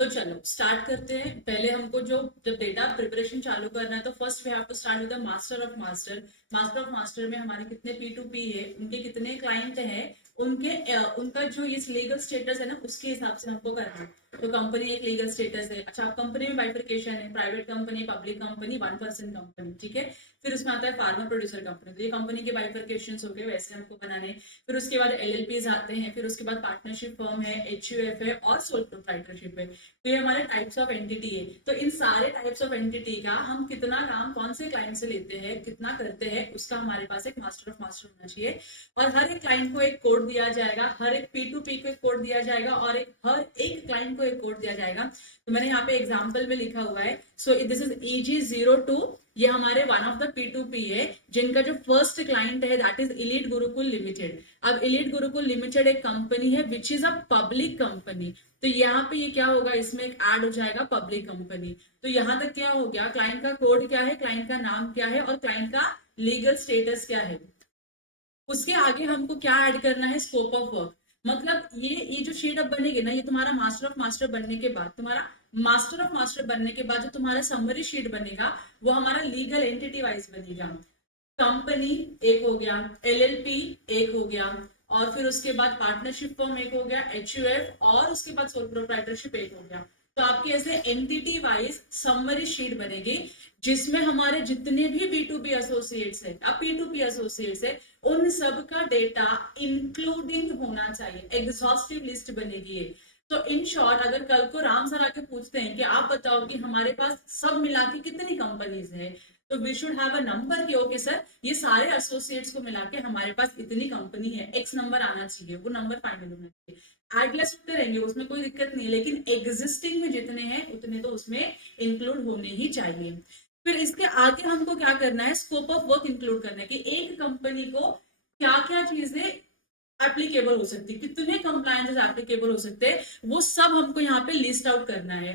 तो चलो स्टार्ट करते हैं। पहले हमको जो जब डेटा प्रिपरेशन चालू करना है तो first we have to start with the master of master. Master of master में हमारे कितने पी टू पी है, उनके कितने क्लाइंट हैं, उनका जो ये लीगल स्टेटस है ना, उसके हिसाब से हमको करना है। तो कंपनी एक लीगल स्टेटस है। अच्छा, कंपनी में बाइफिकेशन है, private company, public company, 1% company, ठीक है। फिर उसमें आता है फार्मर प्रोड्यूसर कंपनी। तो ये कंपनी के बाइफिकेशन हो गए, वैसे हमको बनाने। फिर उसके बाद एलएलपीज आते हैं, फिर उसके बाद पार्टनरशिप फर्म है, एचयूएफ है और सोल प्रोप्राइटरशिप है। तो ये हमारे टाइप्स ऑफ एंटिटी है। तो इन सारे टाइप्स ऑफ एंटिटी का हम कितना काम कौन से क्लाइंट से लेते हैं, कितना करते हैं, उसका हमारे पास एक मास्टर ऑफ मास्टर होना चाहिए। और हर एक क्लाइंट को एक कोड दिया जाएगा, हर एक पी टू पी को एक कोड दिया जाएगा और हर एक क्लाइंट को एक कोड दिया जाएगा। तो मैंने यहाँ पे एग्जाम्पल में लिखा हुआ है, सो दिस इज EG02। ये हमारे one of the P to P है, जिनका जो फर्स्ट क्लाइंट है that is elite Gurukul limited. अब इलीट गुरुकुल लिमिटेड एक कंपनी है which is a public company. तो यहाँ पे ये क्या होगा, इसमें एक ऐड हो जाएगा पब्लिक कंपनी। तो यहाँ तक क्या हो गया, क्लाइंट का कोड क्या है, क्लाइंट का नाम क्या है और क्लाइंट का लीगल स्टेटस क्या है। उसके आगे हमको क्या ऐड करना है, स्कोप ऑफ वर्क। मतलब ये जो शीट अब बनेगी ना, ये तुम्हारा मास्टर ऑफ मास्टर बनने के बाद, तुम्हारा मास्टर ऑफ मास्टर बनने के बाद जो तुम्हारा समरी शीट बनेगा वो हमारा लीगल एंटिटी वाइज बनेगा। कंपनी एक हो गया, एलएलपी एक हो गया, और फिर उसके बाद पार्टनरशिप फॉर्म एक हो गया, एचयूएफ, और उसके बाद सोल प्रोप्राइटरशिप एक हो गया। तो आपकी ऐसे एंटिटी वाइज समरी शीट बनेगी, जिसमें हमारे जितने भी बी टू बी एसोसिएट्स है, अब पी टू पी एसोसिएट्स है, उन सब का डेटा इंक्लूडिंग होना चाहिए। एग्जॉस्टिव लिस्ट बनेगी ये। तो इन शॉर्ट, अगर कल को राम सर आके पूछते हैं कि आप बताओ कि हमारे पास सब मिला के कितनी कंपनीज है, तो we should have a number कि ओके सर, ये सारे एसोसिएट्स को मिला के हमारे पास इतनी कंपनी है, एक्स नंबर आना चाहिए, वो नंबर फाइनल होना चाहिए। एडलेस होते रहेंगे, उसमें कोई दिक्कत नहीं है, लेकिन एग्जिस्टिंग में जितने हैं उतने तो उसमें इंक्लूड होने ही चाहिए। फिर इसके आगे हमको क्या करना है, स्कोप ऑफ वर्क इंक्लूड करना है कि एक कंपनी को क्या क्या चीजें एप्लीकेबल हो सकती, कितने कंप्लायंसेस एप्लीकेबल हो सकते हैं, वो सब हमको यहाँ पे लिस्ट आउट करना है।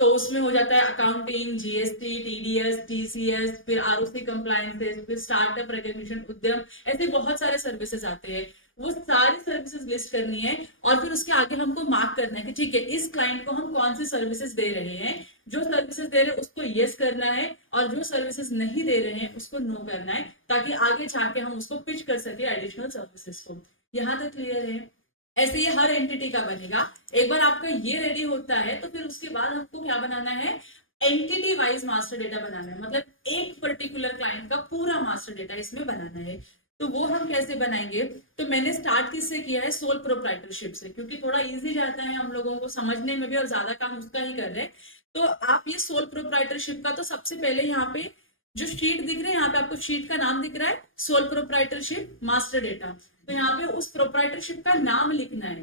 तो उसमें हो जाता है अकाउंटिंग, जीएसटी, टीडीएस, टीसीएस, फिर आरओसी कंप्लायंसेस, फिर स्टार्टअप रिकॉग्निशन, उद्यम, ऐसे बहुत सारे सर्विसेज आते हैं। वो सारी सर्विसेज लिस्ट करनी है और फिर उसके आगे हमको मार्क करना है कि ठीक है, इस क्लाइंट को हम कौन सी सर्विसेज दे रहे हैं। जो सर्विसेज दे रहे हैं उसको यस करना है और जो सर्विसेज नहीं दे रहे हैं उसको नो करना है, ताकि आगे जाके हम उसको पिच कर सके एडिशनल सर्विसेज को। यहाँ तक क्लियर है। ऐसे ये हर एंटिटी का बनेगा। एक बार आपका ये रेडी होता है तो फिर उसके बाद हमको क्या बनाना है, एंटिटी वाइज मास्टर डेटा बनाना है। मतलब एक पर्टिकुलर क्लाइंट का पूरा मास्टर डेटा इसमें बनाना है। तो वो हम कैसे बनाएंगे, तो मैंने स्टार्ट किससे किया है, सोल प्रोप्राइटरशिप से, क्योंकि थोड़ा इजी जाता है हम लोगों को समझने में भी और ज्यादा काम उसका ही कर रहे हैं। तो आप ये सोल प्रोप्राइटरशिप का, तो सबसे पहले यहाँ पे जो शीट दिख रहे हैं, यहाँ पे आपको शीट का नाम दिख रहा है, सोल प्रोप्राइटरशिप मास्टर डेटा। तो यहाँ पे उस प्रोप्राइटरशिप का नाम लिखना है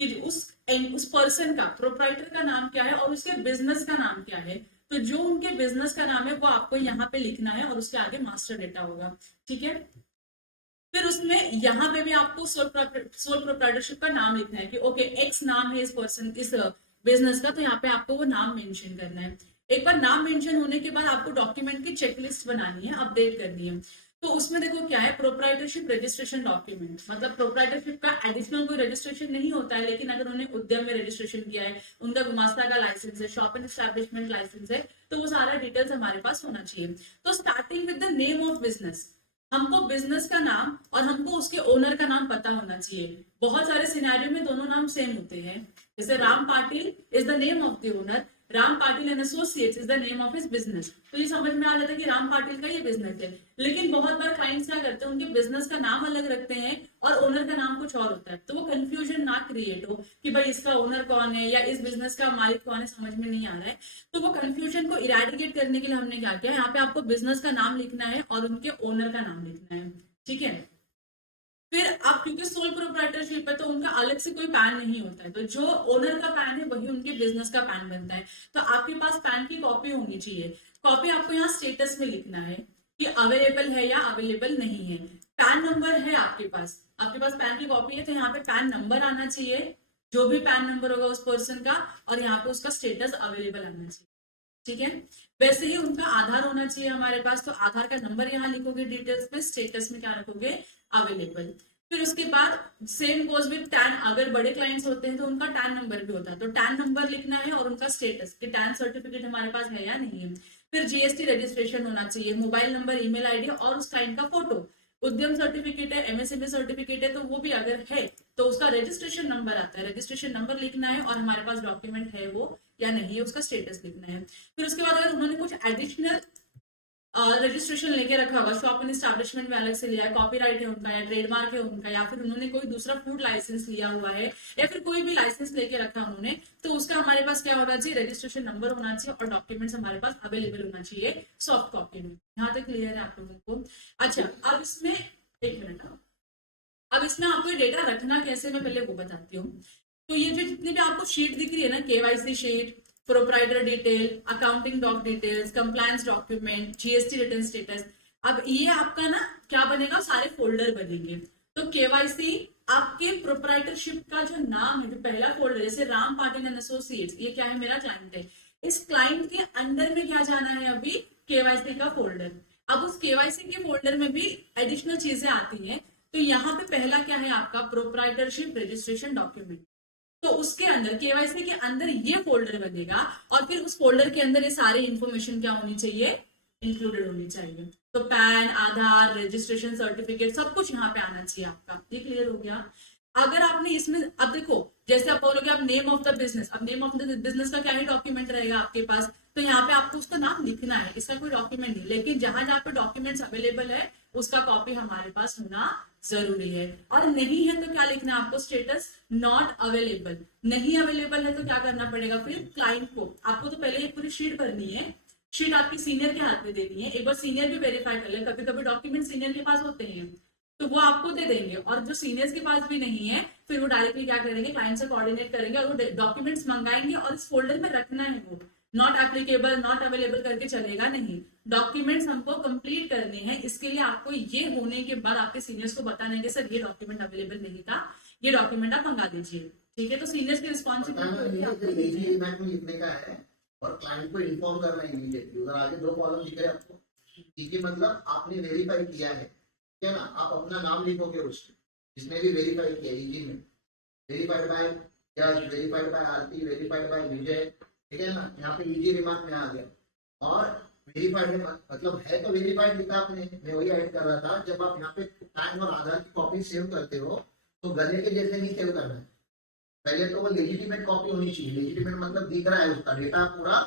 कि उस पर्सन का, प्रोप्राइटर का नाम क्या है और उसके बिजनेस का नाम क्या है। तो जो उनके बिजनेस का नाम है वो आपको यहाँ पे लिखना है और उसके आगे मास्टर डेटा होगा, ठीक है। फिर उसमें यहाँ पे भी आपको सोल प्रोप्राइटरशिप का नाम लिखना है कि ओके, एक्स नाम है इस पर्सन, इस बिजनेस का, तो यहाँ पे आपको वो नाम मेंशन करना है। एक बार नाम मेंशन होने के बाद आपको डॉक्यूमेंट की चेकलिस्ट बनानी है, अपडेट करनी है। तो उसमें देखो क्या है, प्रोप्राइटरशिप रजिस्ट्रेशन डॉक्यूमेंट। मतलब प्रोप्राइटरशिप का एडिशनल कोई रजिस्ट्रेशन नहीं होता है, लेकिन अगर उन्हें उद्यम में रजिस्ट्रेशन किया है, उनका गुमास्ता का लाइसेंस है, शॉप एंड एस्टैब्लिशमेंट लाइसेंस है, तो वो सारा डिटेल्स हमारे पास होना चाहिए। तो starting with the name of business, हमको बिजनेस का नाम और हमको उसके ओनर का नाम पता होना चाहिए। बहुत सारे सिनेरियो में दोनों नाम सेम होते हैं। जैसे Ram Patil is the name of the owner, Ram Patil and associates is the name of his business. तो ये समझ में आ जाता है कि राम पाटिल का ये बिजनेस है। लेकिन बहुत बार क्लाइंट्स क्या करते हैं, उनके बिजनेस का नाम अलग रखते हैं और ओनर का नाम कुछ और होता है। तो वो कंफ्यूजन ना क्रिएट हो कि भाई इसका ओनर कौन है या इस बिजनेस का मालिक कौन है, समझ में नहीं आ रहा है। तो वो कंफ्यूजन को इरेडिकेट करने के लिए हमने क्या किया, यहाँ पे आपको बिजनेस का नाम लिखना है और उनके ओनर का नाम लिखना है, ठीक है। फिर आप, क्योंकि सोल प्रोप्राइटरशिप है तो उनका अलग से कोई पैन नहीं होता है, तो जो ओनर का पैन है वही उनके बिजनेस का पैन बनता है। तो आपके पास पैन की कॉपी होनी चाहिए। कॉपी आपको यहाँ स्टेटस में लिखना है कि अवेलेबल है या अवेलेबल नहीं है। पैन नंबर है आपके पास, आपके पास पैन की कॉपी है तो यहाँ पे पैन नंबर आना चाहिए, जो भी पैन नंबर होगा उस पर्सन का, और यहाँ पे उसका स्टेटस अवेलेबल आना चाहिए, ठीक है। वैसे ही उनका आधार होना चाहिए हमारे पास, तो आधार का नंबर यहाँ लिखोगे डिटेल्स में, स्टेटस में क्या रखोगे, अवेलेबल। फिर उसके बाद सेम गोज विद टैन, अगर बड़े क्लाइंट्स होते हैं तो उनका टैन नंबर भी होता है, तो टैन नंबर लिखना है और उनका स्टेटस कि टैन सर्टिफिकेट हमारे पास है या नहीं है। फिर जीएसटी रजिस्ट्रेशन होना चाहिए, मोबाइल नंबर, ईमेल आईडी और उस क्लाइंट का फोटो। उद्यम सर्टिफिकेट है, एमएसएमई सर्टिफिकेट है, तो वो भी अगर है तो उसका रजिस्ट्रेशन नंबर आता है, रजिस्ट्रेशन नंबर लिखना है और हमारे पास डॉक्यूमेंट है वो या नहीं है, उसका स्टेटस लिखना है। फिर उसके बाद अगर उन्होंने कुछ एडिशनल रजिस्ट्रेशन लेके रखा होगा, शॉप एंड एस्टैब्लिशमेंट में अलग से लिया है, कॉपीराइट है उनका या ट्रेडमार्क है उनका, या फिर उन्होंने कोई दूसरा फूड लाइसेंस लिया हुआ है या फिर कोई भी लाइसेंस लेके रखा उन्होंने, तो उसका हमारे पास क्या होना चाहिए, रजिस्ट्रेशन नंबर होना चाहिए और डॉक्यूमेंट्स हमारे पास अवेलेबल होना चाहिए सॉफ्ट कॉपी में। यहाँ तक क्लियर है आप लोगों को? अच्छा, अब इसमें एक मिनट, अब इसमें आपको डेटा रखना कैसे, मैं पहले वो बताती हूँ। तो ये जो जितनी भी आपको शीट दिख रही है ना, KYC sheet, proprietor detail, accounting doc details, compliance document, GST return status, अब ये आपका ना क्या बनेगा, सारे फोल्डर बनेंगे। तो केवाईसी आपके प्रोप्राइटरशिप का जो नाम है, जो पहला फोल्डर, जैसे राम पाटिल एंड एसोसिएट्स, ये क्या है, मेरा क्लाइंट है, इस क्लाइंट के अंडर में क्या जाना है अभी, केवाईसी का फोल्डर। अब उस केवाईसी के फोल्डर में भी एडिशनल चीजें आती हैं, तो यहाँ पे पहला क्या है आपका, प्रोप्राइटरशिप रजिस्ट्रेशन डॉक्यूमेंट। तो उसके अंदर केवाईसी के अंदर ये फोल्डर बनेगा और फिर उस फोल्डर के अंदर ये सारी इंफॉर्मेशन क्या होनी चाहिए, इंक्लूडेड होनी चाहिए। तो पैन, आधार, रजिस्ट्रेशन सर्टिफिकेट, सब कुछ यहाँ पे आना चाहिए आपका। ये क्लियर हो गया? अगर आपने इसमें, अब देखो, जैसे आप बोलोगे आप नेम ऑफ द बिजनेस, अब नेम ऑफ द बिजनेस का क्या ही डॉक्यूमेंट रहेगा आपके पास, तो यहाँ पे आपको उसका नाम लिखना है, इसका कोई डॉक्यूमेंट नहीं, लेकिन जहां जहां पे डॉक्यूमेंट्स अवेलेबल है उसका कॉपी हमारे पास होना जरूरी है। और नहीं है तो क्या लिखना है आपको, स्टेटस नॉट अवेलेबल। नहीं अवेलेबल है तो क्या करना पड़ेगा, फिर क्लाइंट को आपको तो पहले एक पूरी शीट भरनी है, शीट आपकी सीनियर के हाथ में देनी है, एक बार सीनियर भी वेरीफाई कर ले, कभी कभी डॉक्यूमेंट सीनियर के पास होते हैं तो वो आपको दे देंगे, और जो सीनियर्स के पास भी नहीं है फिर वो डायरेक्टली क्या करेंगे, क्लाइंट से कोऑर्डिनेट करेंगे और वो डॉक्यूमेंट्स मंगाएंगे और इस फोल्डर में रखना है। वो नॉट एप्लीकेबल, नॉट अवेलेबल करके चलेगा नहीं, डॉक्यूमेंट्स हमको कंप्लीट करने हैं। इसके लिए आपको ये होने के बाद आपके सीनियर्स को बताना है कि सर ये डॉक्यूमेंट अवेलेबल नहीं था, ये डॉक्यूमेंट आप मंगा दीजिए। ठीक है, तो सीनियर्स की रिस्पॉन्सिबिलिटी लिखने का है और क्लाइंट को इन्फॉर्म करना है इमीडिएटली। उधर आगे दो कॉलम दिख रहे हैं आपको, ठीक मतलब आपने वेरीफाई किया है, क्या ना, आप अपना नाम लिखोगे उसमें, जिसने भी वेरीफाई किया ईजी में, वेरीफाइड बाय जज, verified by Aarti, verified by Vijay, ठीक है ना, यहाँ पे ईजी रिमार्क में आ गया। और वेरीफाइड मतलब है तो वेरीफाइड लिखा आपने, मैं वही ऐड कर रहा था, जब आप यहाँ पे पैन और आधार की कॉपी सेव करते हो तो गले के जैसे नहीं सेव करना है, पहले तो वो लेजिटिमेट कॉपी होनी चाहिए। लेजिटिमेट मतलब दिख रहा है उसका डेटा पूरा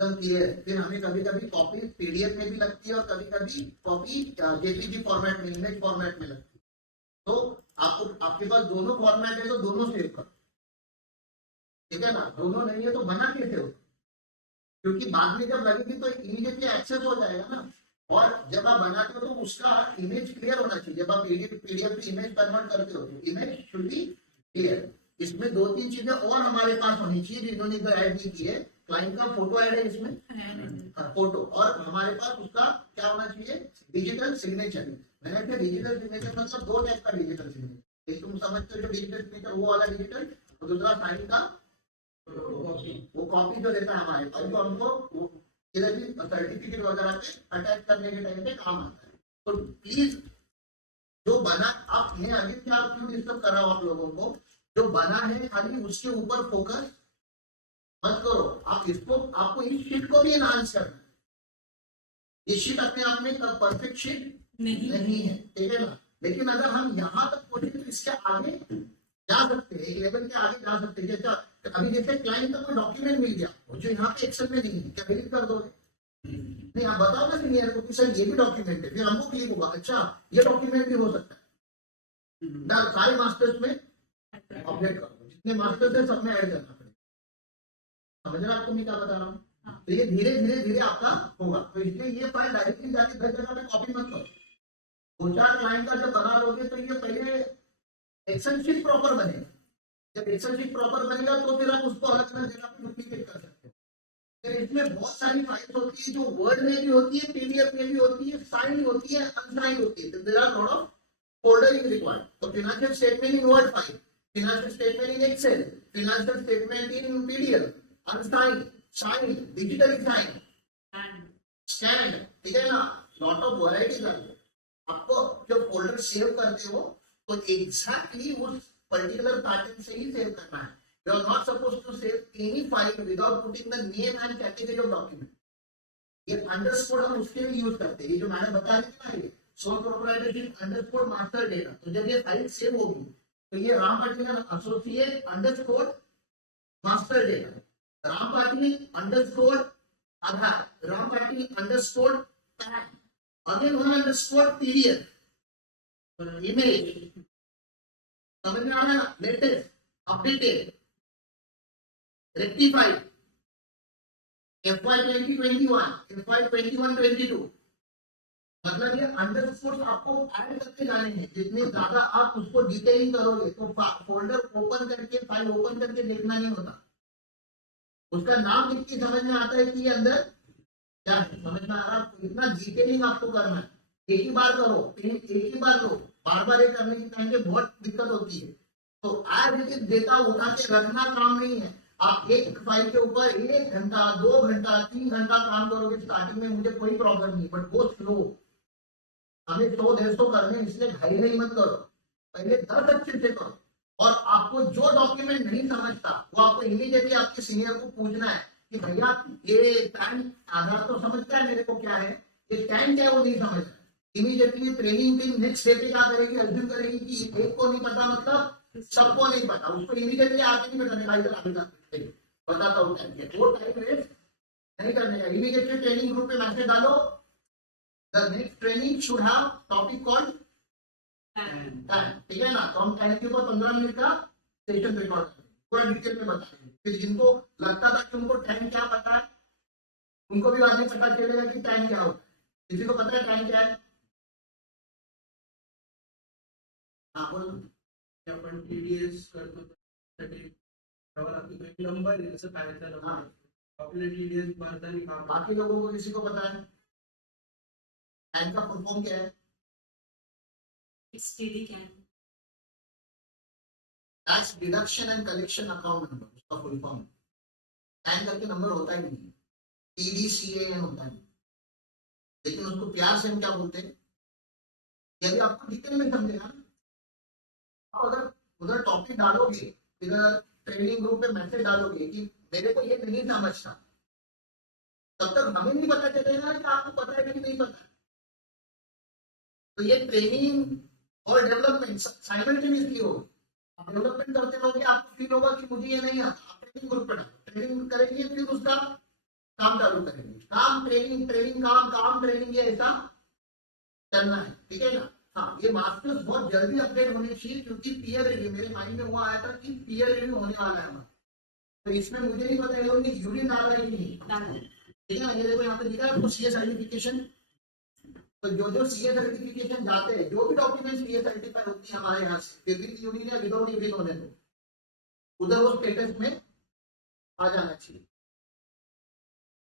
एकदम क्लियर। फिर हमें कभी कभी कॉपी पीडीएफ में भी लगती है और कभी कभी कॉपी जेपीजी फॉर्मेट में, इमेज फॉर्मेट में लगती है। तो आपको, आपके पास दोनों फॉर्मेट है तो दोनों सेव करो, ठीक है ना, दोनों नहीं है तो बना कैसे हो, क्योंकि बाद में जब लगेगी तो इमीडिएटली एक्सेस हो जाएगा ना। और जब आप बनाते हो तो उसका इमेज क्लियर होना चाहिए, जब आप पीडीएफ की इमेज कन्वर्ट करते हो तो इमेज शुड बी क्लियर। इसमें दो तीन चीजें और हमारे पास होनी चाहिए जिन्होंने इधर ऐड नहीं की है, क्लाइंट का फोटो ऐड है इसमें, फोटो, और हमारे पास उसका क्या होना चाहिए, डिजिटल सिग्नेचर। मैंने कहा डिजिटल सिग्नेचर मतलब दो टाइप का डिजिटल सिग्नेचर, एक तुम समझते हो जो डिजिटल सिग्नेचर वो वाला डिजिटल, और दूसरा साइन का वो कॉपी जो देता है हमारे पास, तो हमको किधर भी सर्टिफिकेट वगैरह पे अटैच करने के टाइम पे काम आता है। तो प्लीज जो बना, आप ये आगे क्या क्यों डिस्टर्ब कर रहा हूँ आप लोगों को, जो बना है खाली उसके ऊपर फोकस मत करो, आप इसको, आपको इस शीट को भी एनहांस करना है। ये शीट अपने आप में परफेक्ट शीट नहीं है, ठीक है ना, लेकिन अगर हम यहाँ तक पहुंचे तो इसके आगे जा सकते हैं, एक लेवल के आगे जा सकते हैं। जैसा अभी जैसे क्लाइंट का कोई डॉक्यूमेंट मिल गया जो यहाँ पे एक्सेल में नहीं है, क्या डिलीट कर दोगे? नहीं, आप बताओ ना सीनियर को कि सर ये भी डॉक्यूमेंट है, फिर हमको क्लिक होगा, अच्छा ये डॉक्यूमेंट भी हो सकता है, सारे मास्टर्स में अपडेट कर दो, जितने मास्टर्स है सब में ऐड करना पड़ेगा। समझ रहे आपको मैं क्या बता रहा हूँ? तो ये धीरे धीरे धीरे आपका होगा, तो इसलिए ये फाइल डायरेक्टली जाके 10 जगह पे कॉपी मत करो। दो चार क्लाइंट का जब बना लोगे तो ये पहले एक्सेल शीट प्रॉपर बनेगा, जब एक्सेल शीट प्रॉपर बनेगा तो फिर आप उसको अलग अलग जगह पे डुप्लीकेट कर सकते हो। फिर इसमें बहुत सारी फाइल्स होती है जो वर्ड में भी होती है, पीडीएफ में भी होती है, साइन होती है, अनसाइन होती है, there are lot of foldering required. तो financial statement in word file, financial statement in Excel, financial statement in PDF, unsigned, signed, digitally signed, scanned, ठीक है ना, lot of varieties आती है। आपको जब फोल्डर सेव करते हो तो एग्जैक्टली उस पर्टिकुलर पैटर्न से ही सेव करना है. You are not suppose to save any file without putting the name and category of document. ये अंडरस्कोर हम उसके लिए यूज करते हैं. ये जो मैंने बता रही थी ना, ये sole proprietorship underscore master data. तो जब ये फाइल सेव होगी तो ये Ram Patil associate underscore master data, Ram Patil underscore Aadhaar, Ram Patil underscore PAN, again one underscore PDF, image. समझ में आ रहा है? Latest, updated, rectified, FY 2021, FY 21-22. मतलब ये अंडरस्कोर आपको ऐड करते जाने हैं. जितने ज्यादा आप उसको डिटेलिंग करोगे तो फोल्डर ओपन करके, फाइल ओपन करके देखना नहीं होता. उसका नाम लिख के समझ में आता है कि ये अंदर क्या है. समझ में आ रहा है? इतना डिटेलिंग आपको करना है. एक ही बार करो, एक ही बार लो. बार बार ये करने के टाइम पे बहुत दिक्कत होती है. तो एज इट इज डेटा उठा के रखना काम नहीं है. आप एक फाइल के ऊपर 1 घंटा, 2 घंटा, 3 घंटा काम करोगे स्टार्टिंग में, मुझे कोई प्रॉब्लम नहीं, बट वो स्लो. हमें 100-150 करने, इसलिए घाई नहीं मत करो. पहले 10 अच्छे से करो. और आपको जो डॉक्यूमेंट नहीं समझता वो आपको इमीडिएटली आपके सीनियर को पूछना है कि भैया ये पैन आधार तो समझता है मेरे को क्या है, ये पैन क्या है वो नहीं समझता. Immediately training team next step पे क्या करेगी, अज्यूम करेगी कि एक को नहीं पता मतलब सबको नहीं पता. उसको इमीडिएटली आगे नहीं बताने का, अभी तक बताता हूँ टाइम के. वो टाइम वेस्ट नहीं करने का. इमीडिएटली ट्रेनिंग ग्रुप पे मैसेज डालो, the next training should have topic called time. ठीक है ना? तो हम टाइम के ऊपर 15 मिनट का सेशन रिकॉर्ड करेंगे, पूरा डिटेल में बताएंगे. फिर जिनको लगता था कि उनको टाइम क्या पता है, उनको भी बाद में पता चलेगा कि टाइम क्या होता है. किसी को पता है टाइम क्या है? हाँ बोलो. आपण टीडीएस करतो त्यासाठी आपली नंबर आहे, जसं पॅनचा हाँ, नंबर आपल्याला टीडीएस भरताना काम बाकी लोगों को किसी को पता है टाइम का फुल फॉर्म क्या है? Study can. Tax deduction and collection account number, उसका फुल फॉर्म. टाइम करके नंबर होता ही नहीं, TDCAN होता है. लेकिन उसको प्यार से हम क्या बोलते हैं, यदि आपको डिटेल में समझेगा, आप अगर उधर टॉपिक डालोगे, इधर ट्रेनिंग ग्रुप पे मैसेज डालोगे कि मेरे को ये नहीं समझता, तब तक हमें नहीं पता चलेगा कि आपको पता है कि नहीं पता. तो ये ट्रेनिंग और डेवलपमेंट साइमल्टेनियसली होगी. आप डेवलपमेंट करते रहोगे, आपको फील होगा कि मुझे ये नहीं आता. आप ट्रेनिंग ग्रुप पे डालो, ट्रेनिंग करेंगे, फिर उसका काम चालू करेंगे. काम ट्रेनिंग, ट्रेनिंग काम, काम ट्रेनिंग, ये ऐसा चलना है. ठीक है ना? हाँ, ये मास्टर्स बहुत जल्दी अपडेट होने चाहिए, क्योंकि पीयर रिव्यू मेरे माइंड में हुआ आया था कि पीयर रिव्यू होने वाला है हमारा. तो इसमें मुझे नहीं पता ये लोग यूरिन डाल रहे हैं कि नहीं. ठीक है ना? ये देखो यहाँ पे दिखा है आपको सीए सर्टिफिकेशन. तो जो सीए सर्टिफिकेशन जाते हैं, जो भी डॉक्यूमेंट सीए सर्टिफाइड होती है हमारे यहाँ से, विद यूरिन या विदाउट यूरिन होने दो, उधर वो स्टेटस में आ जाना चाहिए.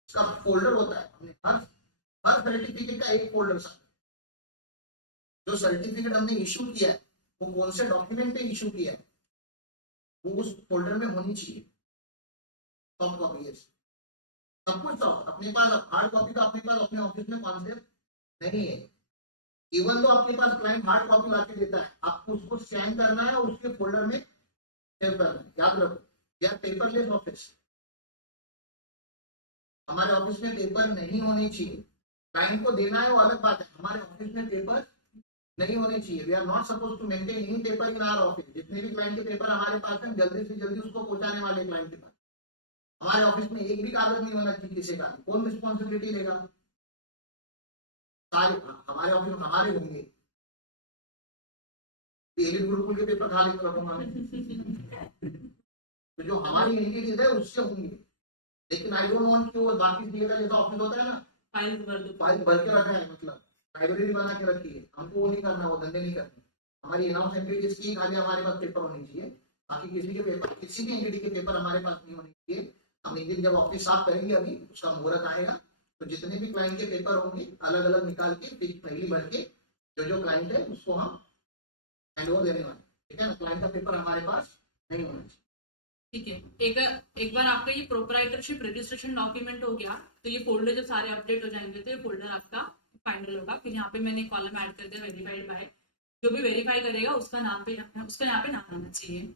उसका फोल्डर होता है. हमने हर सर्टिफिकेट का एक फोल्डर सा, जो सर्टिफिकेट हमने इशू किया है वो कौन से डॉक्यूमेंट पे इशू किया है वो उस फोल्डर में होनी चाहिए. सॉफ्ट कॉपी सब कुछ सॉफ्ट अपने पास. हार्ड कॉपी तो अपने पास अपने ऑफिस में कॉन्सेप्ट नहीं है. इवन तो आपके पास क्लाइंट हार्ड कॉपी ला के देता है, आपको उसको स्कैन करना है और उसके फोल्डर में सेव करना है. याद रखो, यार पेपरलेस ऑफिस. हमारे ऑफिस में पेपर नहीं होने चाहिए. क्लाइंट को देना है वो अलग बात है, हमारे ऑफिस में पेपर नहीं होने चाहिए. We are not suppose to maintain any paper in our office. जितने भी क्लाइंट के पेपर हमारे पास हैं, जल्दी से जल्दी उसको पहुंचाने वाले क्लाइंट के पास. हमारे ऑफिस में एक भी कागज नहीं होना चाहिए किसी का. कौन रिस्पॉन्सिबिलिटी लेगा? सारे हमारे ऑफिस में हमारे होंगे. एलिट गुरुकुल के पेपर खा लेकर रखूंगा मैं. तो जो हमारी एंटिटीज है उससे होंगे. लेकिन आई डोंट वांट कि वो बाकी सीए का जैसा ऑफिस होता है ना, फाइल भर दो, फाइल भर के रखा है, मतलब लाइब्रेरी बना के रखी है. हमको वो नहीं करना, वो धंधे नहीं करने. हमारी इनहाउस एंटिटीज की खाली हमारे पास पेपर होने चाहिए. बाकी किसी के पेपर, किसी भी एंटिटी के पेपर हमारे पास नहीं होने चाहिए. हम एक दिन जब ऑफिस साफ करेंगे, अभी उसका मुहूर्त आएगा, तो जितने भी क्लाइंट के पेपर होंगे अलग अलग निकाल के पहली भर के जो क्लाइंट है उसको हम हैंड ओवर देने वाले. ठीक है ना? क्लाइंट का पेपर हमारे पास नहीं होना चाहिए. ठीक है. एक बार आपका ये प्रोप्राइटरशिप रजिस्ट्रेशन डॉक्यूमेंट हो गया तो ये फोल्डर जब सारे अपडेट हो जाएंगे तो ये फोल्डर आपका फाइनल होगा. फिर यहाँ पे मैंने कॉलम ऐड कर दिया वेरीफाइड बाय. जो भी वेरीफाई करेगा उसका यहाँ पे नाम आना चाहिए।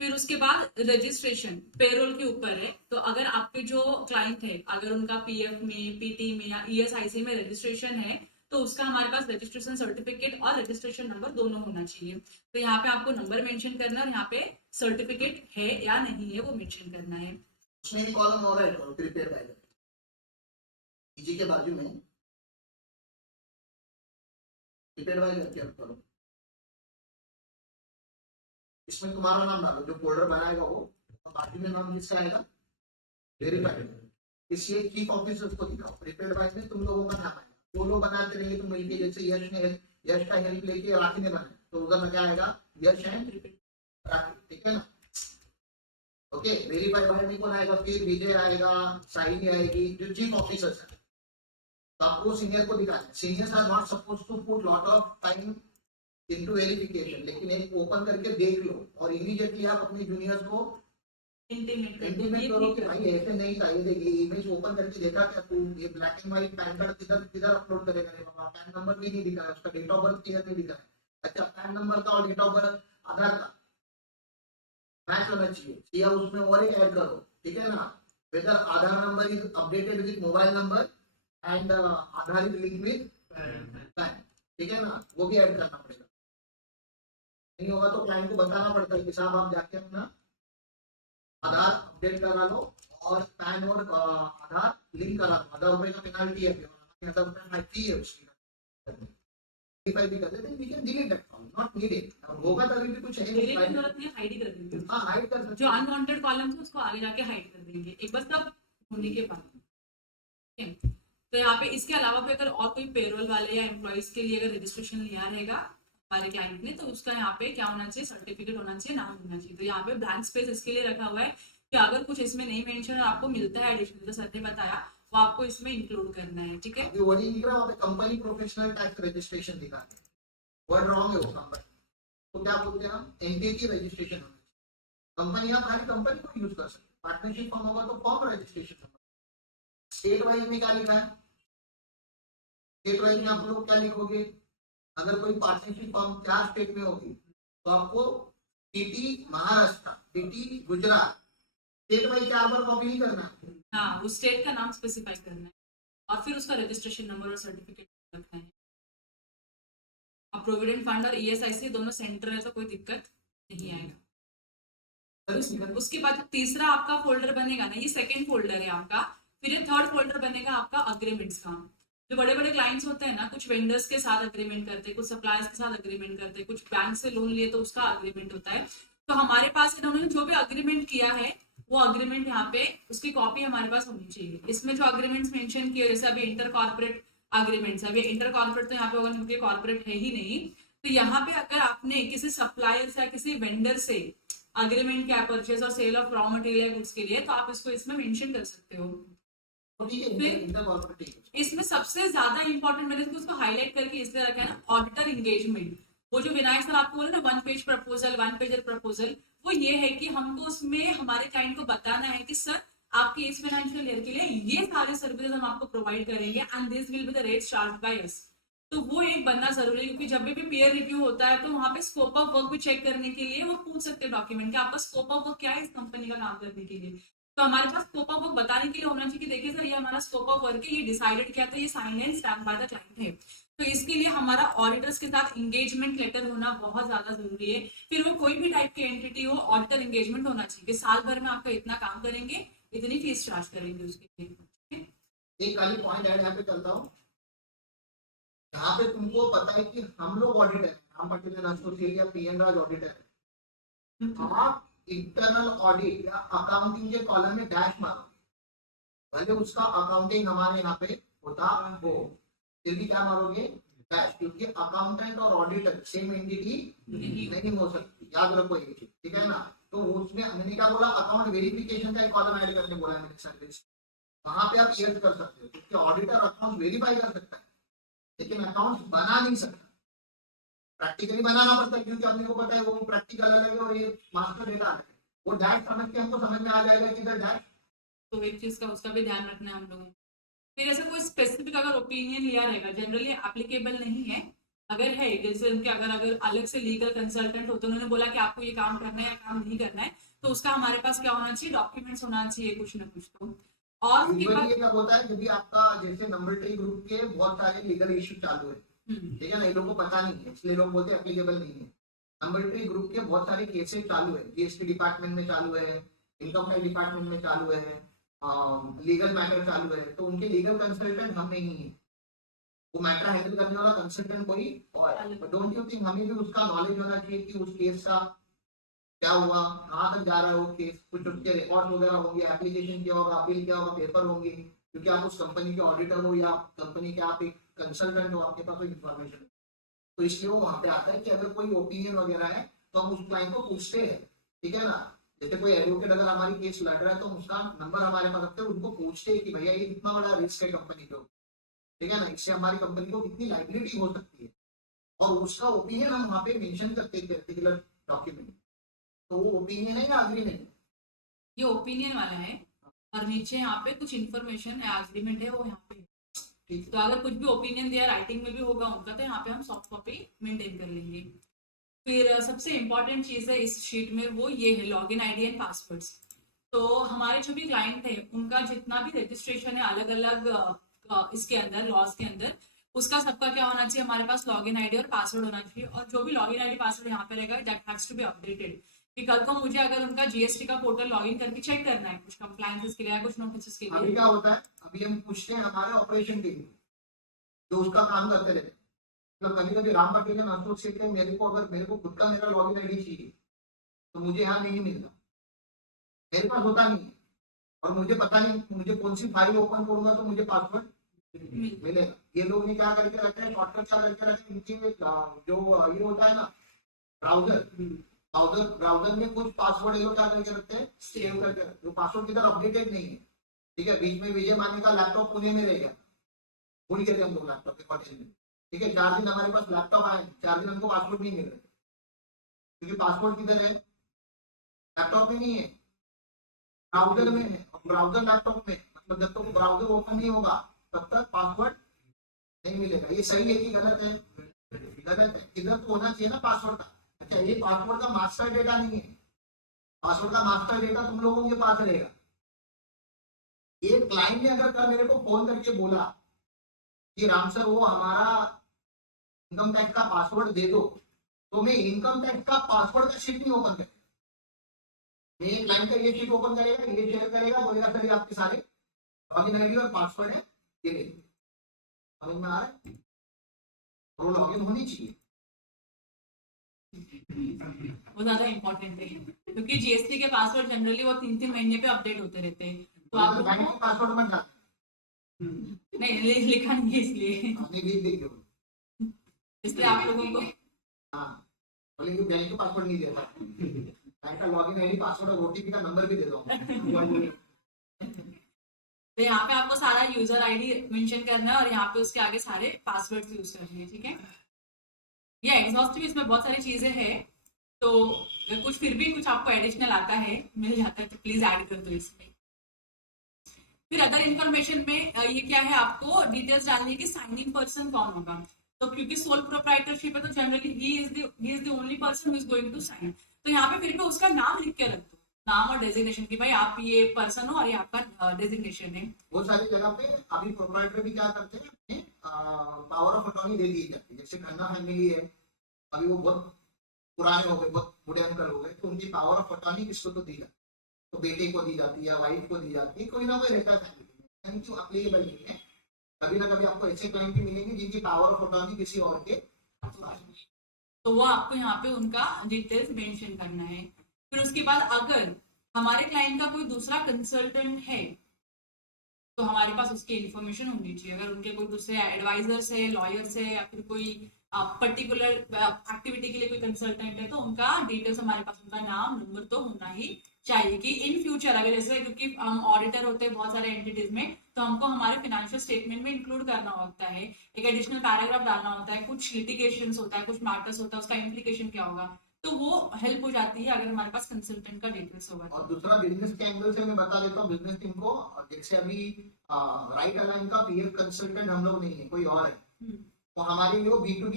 फिर उसके बाद रजिस्ट्रेशन पेरोल के ऊपर है, तो अगर आपके जो क्लाइंट है अगर उनका पीएफ में, पीटी में या ईएसआईसी में रजिस्ट्रेशन है तो उसका हमारे पास रजिस्ट्रेशन सर्टिफिकेट और रजिस्ट्रेशन नंबर दोनों होना चाहिए। तो यहाँ पे आपको नंबर मेंशन करना है और यहाँ पे सर्टिफिकेट है या नहीं है वो मेंशन करना है। उसमें एक कॉलम और ऐड करो, प्रीपेड बाय इजी के बाजू में प्रीपेड बाय करके ऐड करो। इसमें तुम्हारा नाम डालो, जो फोल्डर बनाएगा वो, और बाकी में नाम किसका आएगा, वेरीफाइड। इसलिए चीफ ऑफिसर्स को दिखाओ, प्रीपेड बाय में तुम लोगों का नाम आएगा। जो लोग बनाते रहेंगे तो मिलके, जैसे यश का हेल्प लेके राखी ने बनाया तो उधर में क्या आएगा, यश एंड राखी, ठीक है ना। ओके, वेरीफाइड बाय में कौन आएगा, फिर विजय आएगा, साइनी आएगी, जो चीफ ऑफिसर्स है। तो आपको सीनियर को दिखाना, seniors are not suppose to put lot of time into verification, लेकिन एक ओपन करके देख लो और इमीडिएटली आप अपने जूनियर्स को इंटीमेट करो कि भाई ऐसे नहीं था, ये देखिए इमेज ओपन करके देखा क्या तू, ये black and white pan card किधर अपलोड करेगा रे बाबा, पैन नंबर भी नहीं दिखा है, उसका डेट ऑफ बर्थ क्लियर नहीं दिखा है। अच्छा, पैन नंबर का और डेट ऑफ बर्थ आधार का मैच होना चाहिए, या उसमें और एक ऐड करो, ठीक है ना, whether Aadhaar number is updated with mobile number and Aadhaar is link with PAN, ठीक है ना, वो भी ऐड करना पड़ेगा। नहीं होगा तो क्लाइंट को बताना पड़ता है कि साहब आप जाके अपना आधार अपडेट करा लो और पैन और आधार लिंक करा लो, ₹1000 का पेनाल्टी है, ₹1000 है उसकी। वेरीफाई भी कर देते हैं, we can delete that form, not needed. होगा तभी भी कुछ है डिलीट की जरूरत नहीं है, हाइड ही कर देंगे। हां, हाइड कर सकते जो अनवांटेड कॉलम्स है उसको आगे जाके हाइड कर देंगे एक बार सब होने के बाद। ठीक है, तो यहाँ पे इसके अलावा भी अगर और कोई पेरोल वाले या एम्प्लॉइज के लिए अगर रजिस्ट्रेशन लिया रहेगा हमारे क्लाइंट ने, तो उसका यहाँ पे क्या होना चाहिए, सर्टिफिकेट होना चाहिए, नाम होना चाहिए। तो यहाँ पे ब्लैंक स्पेस इसके लिए रखा हुआ है कि अगर कुछ इसमें नहीं मेंशन और आपको मिलता है एडिशनल, तो सर ने बताया वो आपको इसमें इंक्लूड करना है। ठीक है, अभी वही लिख रहा हूं, कंपनी प्रोफेशनल टैक्स रजिस्ट्रेशन लिखा है, वर्ड रॉन्ग है वो कंपनी, तो क्या बोलते हैं हम, एंटिटी रजिस्ट्रेशन होना चाहिए। कंपनी आप खाली कंपनी को यूज कर सकते हैं, पार्टनरशिप फॉर्म होगा तो फॉर्म रजिस्ट्रेशन होगा। स्टेट वाइज में क्या लिखा है, स्टेट वाइज में आप लोग क्या लिखोगे, अगर कोई पार्टनरशिप फॉर्म 4 स्टेट में होगी तो आपको TT Maharashtra, TT Gujarat, state wise 4 बार कॉपी नहीं करना है। हाँ, उस स्टेट का नाम स्पेसिफाई करना है और फिर उसका रजिस्ट्रेशन नंबर और सर्टिफिकेट रखना है। अब प्रोविडेंट फंड और ईएसआईसी दोनों सेंटर है तो कोई दिक्कत नहीं आएगा। उसके बाद तीसरा आपका फोल्डर बनेगा ना, ये सेकंड फोल्डर है आपका, फिर ये थर्ड फोल्डर बनेगा आपका अग्रीमेंट्स का। जो बड़े बड़े क्लाइंट्स होते हैं ना, कुछ वेंडर्स के साथ अग्रीमेंट करते हैं, कुछ सप्लायर्स के साथ अग्रीमेंट करते हैं, कुछ बैंक से लोन लिए तो उसका अग्रीमेंट होता है। तो हमारे पास इन्होंने जो भी अग्रीमेंट किया है वो अग्रीमेंट यहाँ पे उसकी कॉपी हमारे पास होनी चाहिए। इसमें जो अग्रीमेंट्स मेंशन किए, जैसे अभी इंटर कॉर्पोरेट अग्रीमेंट्स, अभी इंटर कॉर्पोरेट तो यहाँ पे होगा क्योंकि कॉर्पोरेट है ही नहीं। तो यहाँ पे अगर आपने किसी सप्लायर से या किसी वेंडर से अग्रीमेंट किया परचेज और sale of raw material goods के लिए, तो आप इसको इसमें मेंशन कर सकते हो। इसमें सबसे ज्यादा इंपॉर्टेंट मैंने उसको हाईलाइट करके इसलिए रखा है ना, ऑडिटर एंगेजमेंट। वो जो विनायक सर आपको बोले ना 1 पेज प्रपोजल, 1 पेजर प्रपोजल, वो ये है कि हमको उसमें हमारे क्लाइंट को बताना है कि सर आपके इस फाइनेंशियल ईयर के लिए ये सारे सर्विसेज हम आपको प्रोवाइड करेंगे and this will be the rates charged by us. तो वो एक बनना जरूरी है, क्योंकि जब भी पीयर रिव्यू होता है तो वहां पे स्कोप ऑफ वर्क भी चेक करने के लिए वो पूछ सकते हैं डॉक्यूमेंट कि आपका स्कोप ऑफ वर्क क्या है इस कंपनी का काम करने के लिए। तो हमारे पास स्कोप ऑफ वर्क बताने के लिए होना चाहिए कि देखिए सर ये हमारा स्कोप ऑफ वर्क है, ये डिसाइडेड किया था, ये sign and stamp by the client है। तो इसके लिए हमारा ऑडिटर्स के साथ एंगेजमेंट लेटर होना बहुत ज्यादा जरूरी है। फिर वो कोई भी टाइप की एंटिटी हो, ऑडिटर एंगेजमेंट होना चाहिए कि साल भर में आपका इतना काम करेंगे, इतनी फीस चार्ज करेंगे उसके लिए। एक खाली पॉइंट ऐड यहाँ पे करता हूँ, यहाँ पे तुमको पता है कि हम लोग ऑडिटर है, राम पाटिल एसोसिएट या पीएन राज ऑडिटर है, आप इंटरनल ऑडिट या अकाउंटिंग के कॉलम में डैश मारोगे, भले उसका अकाउंटिंग हमारे यहाँ पे होता हो, फिर भी क्या मारोगे, डैश, क्योंकि अकाउंटेंट और ऑडिटर सेम एंटिटी नहीं हो सकती, याद रखो ये चीज, ठीक है ना। तो उसमें हमने क्या बोला, अकाउंट वेरिफिकेशन का एक कॉलम ऐड करने बोला है मेरे सर्विस, वहां पे आप यूज कर सकते हो, क्योंकि ऑडिटर अकाउंट वेरीफाई कर सकता है लेकिन अकाउंट बना नहीं सकता, प्रैक्टिकली बनाना पड़ता है, क्योंकि अपने को पता है वो प्रैक्टिकल अलग है और ये मास्टर डेटा अलग है। वो डैश समझ के हमको समझ में आ जाएगा कि इधर डैश, तो एक चीज का उसका भी ध्यान रखना है हम लोगों को। फिर ऐसा कोई स्पेसिफिक अगर ओपिनियन लिया रहेगा, जनरली एप्लीकेबल नहीं है, अगर है, जैसे उनके अगर अलग से लीगल कंसल्टेंट होते, उन्होंने बोला कि आपको ये काम करना है या काम नहीं करना है, तो उसका हमारे पास क्या होना चाहिए, डॉक्यूमेंट्स होना चाहिए कुछ ना कुछ। तो और उसके यूजुअली बाद ये कब होता है जब भी आपका जैसे नंबर ट्री ग्रुप के बहुत सारे लीगल इश्यू चालू है, ठीक है ना, ये लोगों को पता नहीं है इसलिए लोग बोलते हैं एप्लीकेबल नहीं है। नंबर ट्री ग्रुप के बहुत सारे केसेस चालू है, जीएसटी डिपार्टमेंट में चालू है, इनकम टैक्स डिपार्टमेंट में चालू है, लीगल मैटर चालू है, तो उनके लीगल कंसल्टेंट हम नहीं है, वो मैटर हैंडल करने वाला कंसल्टेंट कोई और है। डोंट यू थिंक हमें भी उसका नॉलेज होना चाहिए कि उस केस का क्या हुआ, कहाँ तक जा रहा है वो केस, कुछ उसके रिकॉर्ड वगैरह होंगे, एप्लीकेशन क्या होगा, अपील क्या होगा, पेपर होंगे, क्योंकि आप उस कंपनी के ऑडिटर हो या कंपनी के आप एक कंसल्टेंट हो, आपके पास कोई इन्फॉर्मेशन, तो इसलिए वो वहां पे आता है कि अगर कोई ओपिनियन वगैरह है तो हम उस क्लाइंट को पूछते हैं, ठीक है ना। जैसे कोई एडवोकेट अगर हमारी केस लड़ रहा है तो उसका नंबर हमारे पास रखते हैं, उनको पूछते हैं कि भैया ये कितना बड़ा रिस्क है कंपनी को, ठीक है ना, इससे हमारी कंपनी को कितनी लाइबिलिटी हो सकती है, और उसका ओपिनियन हम वहाँ पे मेंशन करते हैं पर्टिकुलर डॉक्यूमेंट। तो वो ओपिनियन है या एग्रीमेंट? ये ओपिनियन वाला है, और नीचे यहाँ पे कुछ इन्फॉर्मेशन एग्रीमेंट है वो यहाँ पे है। ठीक तो अगर कुछ भी ओपिनियन दिया राइटिंग में भी होगा उनका, तो यहाँ पे हम सॉफ्ट कॉपी मेंटेन कर लेंगे। फिर सबसे इम्पोर्टेंट चीज़ है इस शीट में, वो ये है लॉगिन आईडी एंड पासवर्ड्स। तो हमारे जो भी क्लाइंट है उनका जितना भी रजिस्ट्रेशन है अलग अलग इसके अंदर, लॉज के अंदर, उसका सबका क्या होना चाहिए, हमारे पास लॉगिन आईडी और पासवर्ड होना चाहिए। और जो भी लॉगिन आईडी पासवर्ड यहाँ पे रहेगा that has to be updated, कि कल को मुझे अगर उनका जीएसटी का पोर्टल लॉगिन करके चेक करना है कुछ कंप्लायंसेस के लिए या कुछ नोटिस के अभी लिए। क्या होता है, अभी हम पूछते हैं हमारे ऑपरेशन टीम जो उसका काम करते रहते हैं, मतलब कभी कभी राम पाटिल ने महसूस किया कि मेरे को अगर मेरे को खुद का मेरा लॉगिन आईडी चाहिए तो मुझे यहाँ नहीं मिलता, मेरे पास होता नहीं है, और मुझे पता नहीं मुझे कौन सी फाइल ओपन करूंगा तो मुझे पासवर्ड मिलेगा। ये लोग भी क्या करके रखते हैं, शॉर्टकट क्या करके रखते हैं, इनकी जो ये होता है ना ब्राउजर, ब्राउजर में कुछ पासवर्ड ये लोग क्या करके रखते हैं, सेव करके, जो पासवर्ड किधर अपडेटेड नहीं है, ठीक है। बीच में विजय मानी का लैपटॉप पुणे में रह गया, भूल गए हम लोग लैपटॉप के कॉलेज में, ठीक है, 4 दिन हमारे पास लैपटॉप आए, 4 दिन हमको पासवर्ड नहीं मिल रहा, क्योंकि पासवर्ड किधर है, लैपटॉप में नहीं है, ब्राउजर में है, और ब्राउजर लैपटॉप में, मतलब जब तक ब्राउजर ओपन नहीं होगा तब तक पासवर्ड नहीं मिलेगा। ये सही है कि गलत है? गलत है, इधर तो होना चाहिए ना पासवर्ड का। अच्छा, ये पासवर्ड का मास्टर डेटा नहीं है, पासवर्ड का मास्टर डेटा तुम लोगों के पास रहेगा। ये क्लाइंट ने अगर कल मेरे को फोन करके बोला कि राम सर वो हमारा इनकम टैक्स का पासवर्ड दे दो, तो मैं इनकम टैक्स का पासवर्ड का शीट नहीं ओपन करेगा, मैं क्लाइंट का ये शीट ओपन करेगा, ये शेयर करेगा, बोलेगा सर ये आपके सारे लॉगिन आईडी और पासवर्ड है, ये ले, समझ में आ रहा है? वो लॉगिन होनी चाहिए, वो ज्यादा इम्पोर्टेंट है, क्योंकि जीएसटी के पासवर्ड जनरली वो 3-3 महीने पे अपडेट होते रहते हैं। तो आप बैंक लोगों का पासवर्ड मत डाल, को नहीं लिखा नहीं है इसलिए, नहीं लिख देंगे, इसलिए आप लोगों को हाँ बोलेंगे बैंक का पासवर्ड नहीं देता, बैंक का लॉगिन आईडी पासवर्ड और ओटीपी का नंबर भी दे दो। तो यहाँ पे आपको सारा यूजर आईडी मेंशन करना है और यहाँ पे उसके आगे सारे पासवर्ड्स यूज करने हैं, ठीक है। ये एग्जॉस्टिव, इसमें बहुत सारी चीजें हैं, तो कुछ फिर भी कुछ आपको एडिशनल आता है, मिल जाता है, तो प्लीज ऐड कर दो इसमें। फिर अदर इन्फॉर्मेशन में ये क्या है, आपको डिटेल्स डालने की साइनिंग पर्सन कौन होगा। तो क्योंकि सोल प्रोप्राइटरशिप है तो generally he is the only person who is going to sign. तो यहाँ पे फिर भी उसका नाम लिख के रख दो, नाम और डेजिग्नेशन की, भाई आप ये पर्सन हो और ये आपका डेजिग्नेशन है। बहुत सारी जगह पे अभी प्रोप्राइटर भी क्या करते हैं, अपने पावर ऑफ अटॉर्नी दे दी जाती है, जैसे खन्ना फैमिली है, अभी वो बहुत पुराने हो गए, बहुत बूढ़े अंकल हो गए, तो उनकी पावर ऑफ अटॉर्नी किसको तो दी जाती है, तो बेटे को दी जाती है, वाइफ को दी जाती है, कोई ना कोई रहता है फैमिली में, क्यों अप्लीकेबल नहीं है। कभी ना कभी आपको ऐसे क्लाइंट भी मिलेंगे जिनकी पावर ऑफ अटॉर्नी किसी और के पास है। तो वो आपको यहाँ पे उनका डिटेल्स मेंशन करना है। फिर उसके बाद अगर हमारे क्लाइंट का कोई दूसरा कंसल्टेंट है तो हमारे पास उसकी इन्फॉर्मेशन होनी चाहिए। अगर उनके कोई दूसरे एडवाइजर्स है, लॉयर्स है, या फिर कोई पर्टिकुलर एक्टिविटी के लिए कोई कंसल्टेंट है, तो उनका डिटेल्स हमारे पास, उनका नाम नंबर तो होना ही चाहिए, कि इन फ्यूचर अगर जैसे, क्योंकि हम ऑडिटर होते हैं बहुत सारे एंटिटीज में, तो हमको हमारे फाइनेंशियल स्टेटमेंट में इंक्लूड करना होता है, एक एडिशनल पैराग्राफ डालना होता है, कुछ लिटिगेशंस होता है, कुछ मैटर्स होता है, उसका इम्प्लीकेशन क्या होगा, तो वो हेल्प हो जाती है अगर हमारे पास कंसल्टेंट का डिटेल्स होगा। और दूसरा बिजनेस के एंगल से मैं बता देता हूँ बिजनेस टीम को, जैसे अभी राइट अलाइन का पीएफ कंसल्टेंट हम लोग नहीं है, कोई और है, तो हमारी वो B2B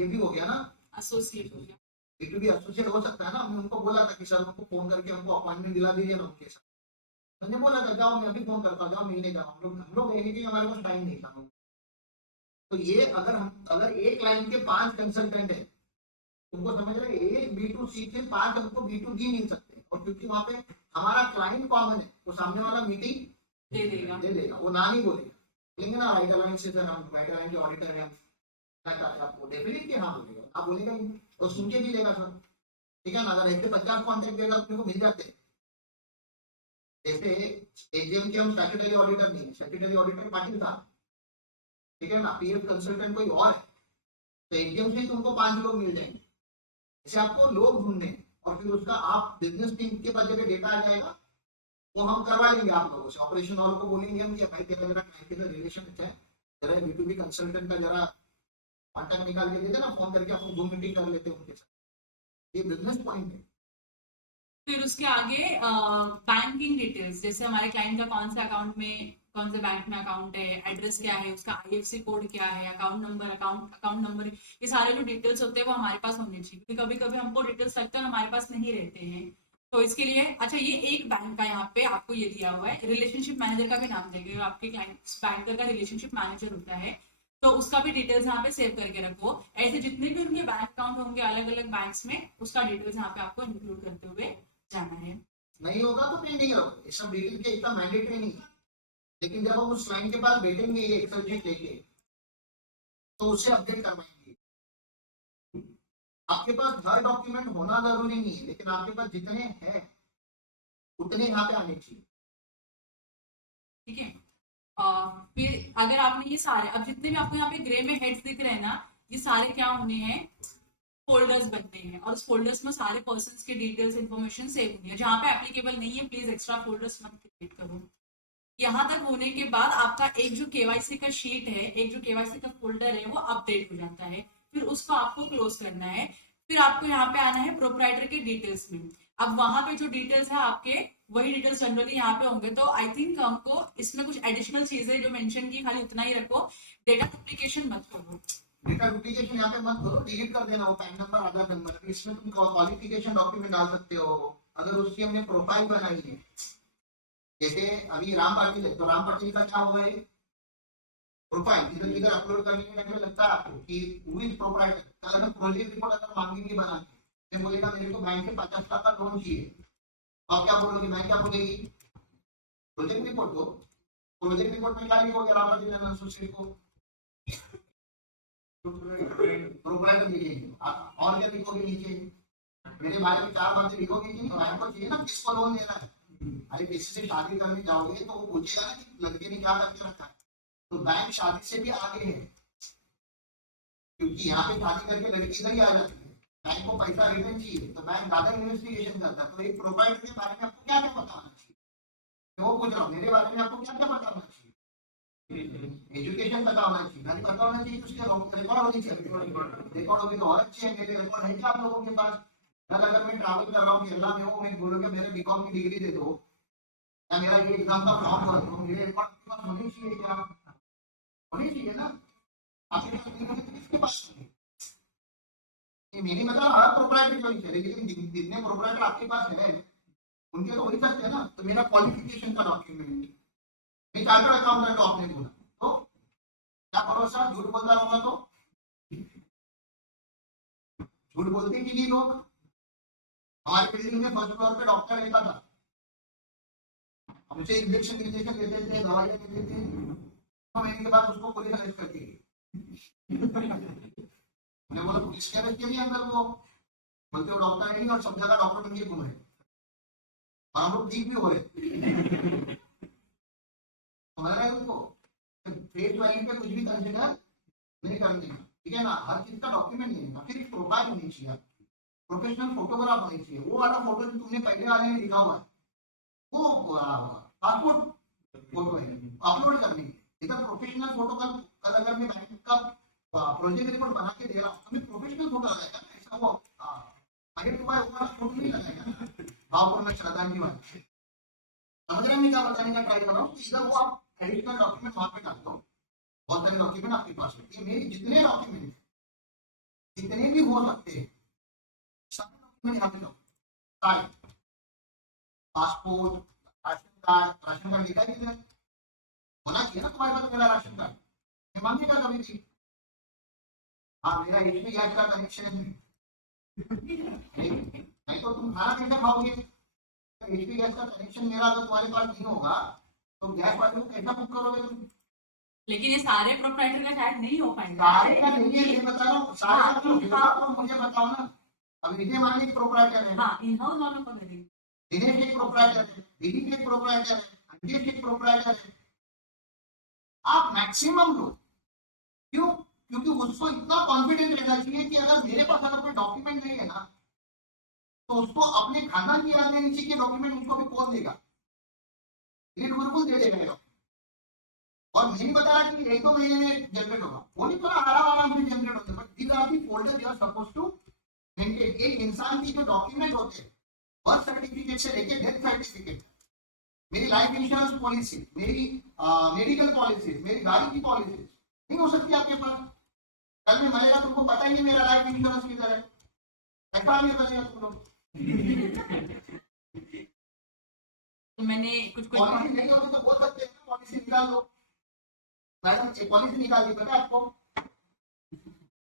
ये भी हो गया ना, एसोसिएट हो गया। B2B एसोसिएट हो सकता है ना। हमने उनको बोला था कि सर उनको फोन करके हमको अपॉइंटमेंट दिला दीजिए ना उनके साथ। मैंने बोला था जाओ, मैं अभी फोन करता हूँ, जाओ मिलने जाओ। हम लोग गए नहीं, हमारे पास टाइम नहीं था। तो ये अगर एक क्लाइंट के 5 कंसल्टेंट है, उनको समझ रहे हैं, एक B2C से 5 हमको B2B मिल सकते हैं। और क्योंकि वहां पे हमारा क्लाइंट कॉमन है, तो सामने वाला मीटिंग दे देगा। वो ना नहीं बोलेगा। बोलेंगे ना राइट अलाइन से सर हम राइट अलाइन के ऑडिटर हैं, मैं चाहता आपको डेफिनेटली हाँ बोलेगा, आप बोलेगा ही नहीं। और सुन के भी लेगा सर, ठीक है ना। अगर एक 50 कॉन्टेक्ट देगा अपने को मिल जाते हैं। जैसे एजीएम के हम स्टैट्यूटरी ऑडिटर नहीं है, स्टैट्यूटरी ऑडिटर पाटिल था, ठीक है ना। पीएफ कंसल्टेंट कोई और है, तो एजीएम से तुमको 5 लोग मिल जाएंगे। जैसे आपको लोग ढूंढने हैं, और फिर उसका आप बिजनेस टीम के पास जब डेटा आ जाएगा, वो हम करवा लेंगे आप लोगों से। ऑपरेशन हॉल को बोलेंगे हम कि भाई तेरा जरा क्लाइंट के रिलेशन अच्छा है, जरा B2B कंसल्टेंट का जरा कॉन्टैक्ट निकाल के दे देना, फोन करके अपन जूम मीटिंग कर लेते हैं उनके साथ। ये बिजनेस पॉइंट है। फिर उसके आगे बैंकिंग डिटेल्स, जैसे हमारे क्लाइंट का कौन से अकाउंट में, कौन से बैंक में अकाउंट है, एड्रेस क्या है, उसका IFSC कोड क्या है, अकाउंट नंबर, ये सारे जो डिटेल्स होते हैं वो हमारे पास होने चाहिए। क्योंकि कभी कभी हमको डिटेल्स लगता है हमारे पास नहीं रहते हैं। तो इसके लिए अच्छा, ये एक बैंक का यहाँ पे आपको ये दिया हुआ है, रिलेशनशिप मैनेजर का भी नाम देंगे। आपके क्लाइंट बैंकर का रिलेशनशिप मैनेजर होता है, तो उसका भी डिटेल्स यहाँ पे सेव करके रखो। ऐसे जितने भी उनके बैंक अकाउंट होंगे अलग अलग बैंक्स में, उसका डिटेल्स यहाँ पे आपको इंक्लूड करते हुए जाना है। नहीं होगा तो पेंडिंग रखो, ये सब डिटेल के इतना मैंडेटरी नहीं है। लेकिन जब हम उस क्लाइंट के पास बैठेंगे ये एक्सेल शीट लेके, तो उसे अपडेट करवाएंगे। आपके पास हर डॉक्यूमेंट होना जरूरी नहीं है, लेकिन आपके पास जितने हैं उतने यहाँ पे आने चाहिए। ठीक है। फिर अगर आपने ये सारे, अब जितने भी आपको यहाँ पे ग्रे में हेड्स दिख रहे हैं ना, ये सारे क्या होने हैं, फोल्डर्स बनते हैं। और उस फोल्डर्स में सारे पर्सन्स के डिटेल्स इन्फॉर्मेशन सेव होनी है। जहाँ पे एप्लीकेबल नहीं है प्लीज एक्स्ट्रा फोल्डर्स मत क्रिएट करो। यहाँ तक होने के बाद आपका एक जो केवाईसी का शीट है, एक जो केवाईसी का फोल्डर है, वो अपडेट हो जाता है। फिर उसको आपको क्लोज करना है। फिर आपको यहाँ पे आना है प्रोप्राइटर के डिटेल्स में। अब वहां पे जो डिटेल्स है आपके, वही डिटेल्स जनरली यहाँ पे होंगे। तो आई थिंक हमको इसमें कुछ एडिशनल चीजें जो मेंशन की, खाली उतना ही रखो। डेटा डुप्लीकेशन मत करो। डेटा डुप्लीकेशन यहाँ पे मत करो, डिलीट कर देना वो पैन नंबर, आधार नंबर। इसमें तुम क्वालिफिकेशन डॉक्यूमेंट डाल सकते हो, अगर उसकी हमने प्रोफाइल बनाई है। जैसे अभी राम पाटिल है, तो राम पाटिल का क्या हुआ है, प्रोफाइल इधर इधर अपलोड करने के टाइम में लगता है आपको कि हु इज प्रोप्राइटर। अगर प्रोजेक्ट रिपोर्ट अगर मांगेंगे बना के, मैं बोलेगा मेरे को बैंक से 50 लाख का लोन चाहिए, तो आप क्या बोलोगे, बैंक क्या बोलेगी, प्रोजेक्ट रिपोर्ट दो। प्रोजेक्ट रिपोर्ट में क्या लिखोगे, राम पाटिल एसोसिएट को प्रोप्राइटर लिखेंगे। और क्या लिखोगे नीचे, मेरे बारे में 4 बातें लिखोगे कि नहीं, बैंक को चाहिए ना किसको लोन देना है। अरे किसी से शादी करने जाओगे तो वो पूछेगा ना कि लड़के ने क्या करके रखा है। तो बैंक शादी से भी आगे है, क्योंकि यहाँ पे शादी करके लड़की इधर ही आ जाती है। बैंक को पैसा रिटर्न चाहिए, तो बैंक ज्यादा इन्वेस्टिगेशन करता है। तो एक प्रोप्राइटर के बारे में आपको क्या क्या पता होना चाहिए, वो पूछ रहा हूँ, मेरे बारे में आपको क्या क्या पता होना चाहिए। एजुकेशन पता होना चाहिए, घर पता होना चाहिए, उसके रिकॉर्ड होनी चाहिए। रिकॉर्ड होगी तो और अच्छे हैं। मेरे रिकॉर्ड है क्या आप लोगों के पास। कल अगर मैं ट्रैवल कर रहा हूँ केरला में, वो मैं बोलूँगा मेरे बीकॉम की डिग्री दे दो, या मेरा ये एग्जाम का फॉर्म भर दो, मेरे रिकॉर्ड आपके पास होनी चाहिए क्या, होनी चाहिए ना। आपके पास किसके पास है, ये मेरी मतलब हर प्रोप्राइटर चॉइस है, लेकिन जितने प्रोप्राइटर आपके पास है उनके तो हो ही सकते हैं ना। तो मेरा क्वालिफिकेशन का डॉक्यूमेंट, मैं चार्टर्ड अकाउंटेंट हूं, आपने बोला तो क्या भरोसा, झूठ बोलता रहूंगा तो। झूठ बोलते कि नहीं लोग। हमारी बिल्डिंग में फर्स्ट फ्लोर पे डॉक्टर रहता था, हमसे इंजेक्शन देते थे, दवाइयां देते थे। 6 महीने के बाद उसको पुलिस अरेस्ट करती है। मैंने बोला पुलिस के अरेस्ट के लिए अंदर वो, बोलते हो डॉक्टर नहीं, और सब जगह डॉक्टर बन के घूम रहे, और हम लोग ठीक भी हो रहे। समझ रहे हैं उनको, फेस वैल्यू पे कुछ भी कंसिडर नहीं करते हैं, ठीक है ना। हर चीज का डॉक्यूमेंट लेना, फिर एक प्रोफाइल होनी चाहिए, प्रोफेशनल फोटोग्राफ होनी चाहिए। वो वाला फोटो जो तुमने पहले वाले में लिखा हुआ है, वो पासपोर्ट फोटो है, अपलोड करनी है। इधर प्रोफेशनल फोटो कल अगर मैं बैंक का प्रोजेक्ट रिपोर्ट बना के दे रहा हूँ, तो मैं प्रोफेशनल फोटो लगाएगा ना, ऐसा वो अरे तुम्हारे वो वाला फोटो नहीं लगाएगा ना, भावपुर में श्रद्धांजलि वाला। समझ रहे हैं मैं क्या बताने का ट्राई कर रहा हूँ। इधर वो आप एडिशनल डॉक्यूमेंट वहां पे डाल दो, बहुत सारे डॉक्यूमेंट आपके पास है, ये मेरी जितने डॉक्यूमेंट जितने भी हो सकते हैं सारे डॉक्यूमेंट यहाँ पे लो, सारे पासपोर्ट, राशन कार्ड देखा किसने, होना चाहिए ना तुम्हारे पास मेरा राशन कार्ड, ये मांगेगा कभी भी। हाँ मेरा HP गैस का कनेक्शन है, नहीं तो तुम खाना कैसे खाओगे, HP गैस का कनेक्शन मेरा अगर तुम्हारे पास नहीं होगा तो गैस वाले को कैसा बुक करोगे तुम। लेकिन ये सारे प्रोप्राइटर का शायद नहीं हो पाएगा। सारे का नहीं है, ये बता रहा हूँ, सारे का तो होगा, तो मुझे बताओ ना। अब विजय मालिक प्रोप्राइटर है, हाँ, इन हाउस वालों को करेंगे। दिनेश एक प्रोप्राइटर है, दिलीप एक प्रोप्राइटर है, अंकित एक प्रोप्राइटर है। आप मैक्सिमम लो, क्यों? क्योंकि उसको इतना कॉन्फिडेंट रहना चाहिए कि अगर मेरे पास अगर कोई डॉक्यूमेंट नहीं है ना तो उसको अपने खानदान की याद देनी चाहिए कि डॉक्यूमेंट उसको भी कौन देगा, ये बिल्कुल दे देगा। और मैं नहीं बता रहा कि 1-2 महीने में जनरेट होगा, वो नहीं थोड़ा आराम से जनरेट होता है, but these are the folder they are suppose to maintain. एक इंसान की जो डॉक्यूमेंट होते हैं, बर्थ सर्टिफिकेट से लेके डेथ सर्टिफिकेट, मेरी लाइफ इंश्योरेंस पॉलिसी, मेरी मेडिकल पॉलिसी, मेरी गाड़ी की पॉलिसी नहीं हो सकती आपके पास। कल में मरेगा तुमको पता ही नहीं मेरा लाइफ इंश्योरेंस किधर है, ऐसा नहीं बनेगा तुम लोग। तो मैंने कुछ पॉलिसी नहीं होगी तो बोल सकते हैं ना पॉलिसी निकाल लो, मैडम एक पॉलिसी निकाल दी, पता है आपको?